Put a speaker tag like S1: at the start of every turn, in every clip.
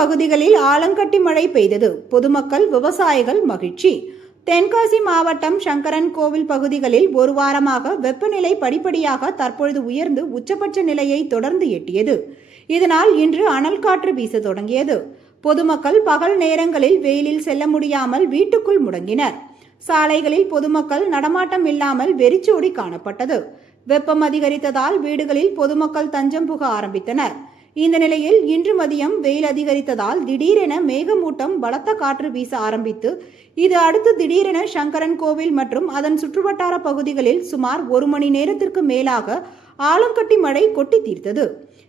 S1: பகுதிகளில் ஆலங்கட்டி மழை பெய்தது. பொதுமக்கள் விவசாயிகள் மகிழ்ச்சி. தென்காசி மாவட்டம் சங்கரன் கோவில் பகுதிகளில் ஒரு வாரமாக வெப்பநிலை படிப்படியாக தற்பொழுது உயர்ந்து உச்சபட்ச நிலையை தொடர்ந்து எட்டியது. இதனால் இன்று அனல் காற்று வீச தொடங்கியது. பொதுமக்கள் பகல் நேரங்களில் வெயிலில் செல்ல முடியாமல் வீட்டுக்குள் முடங்கினர். சாலைகளில் பொதுமக்கள் நடமாட்டம் இல்லாமல் வெறிச்சோடி காணப்பட்டது. வெப்பம் அதிகரித்ததால் வீடுகளில் பொதுமக்கள் தஞ்சம் புக ஆரம்பித்தனர். இந்த நிலையில் இன்று மதியம் வெயில் அதிகரித்ததால் திடீரென மேகமூட்டம் பலத்த காற்று வீச ஆரம்பித்து இது அடுத்து திடீரென சங்கரன் கோவில் மற்றும் அதன் சுற்றுவட்டார பகுதிகளில் சுமார் ஒரு மணி நேரத்திற்கு மேலாக ஆலங்கட்டி மழை கொட்டி தீர்த்தது.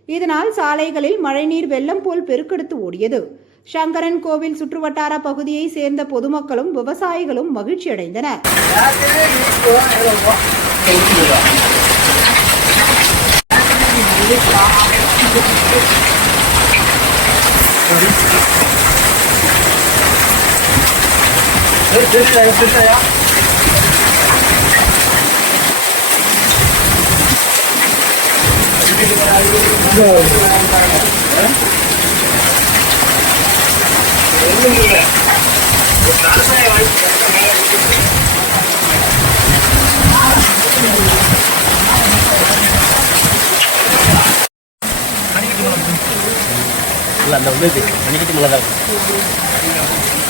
S1: இதனால் சாலைகளில் மழைநீர் வெள்ளம் போல் பெருக்கெடுத்து ஓடியது. சங்கரன் கோவில் சுற்றுவட்டார பகுதியை சேர்ந்த பொதுமக்களும் விவசாயிகளும் மகிழ்ச்சி அடைந்தனர்.
S2: 됐어요, 됐어요. 네. Wala daw, baby. Ano kita mga?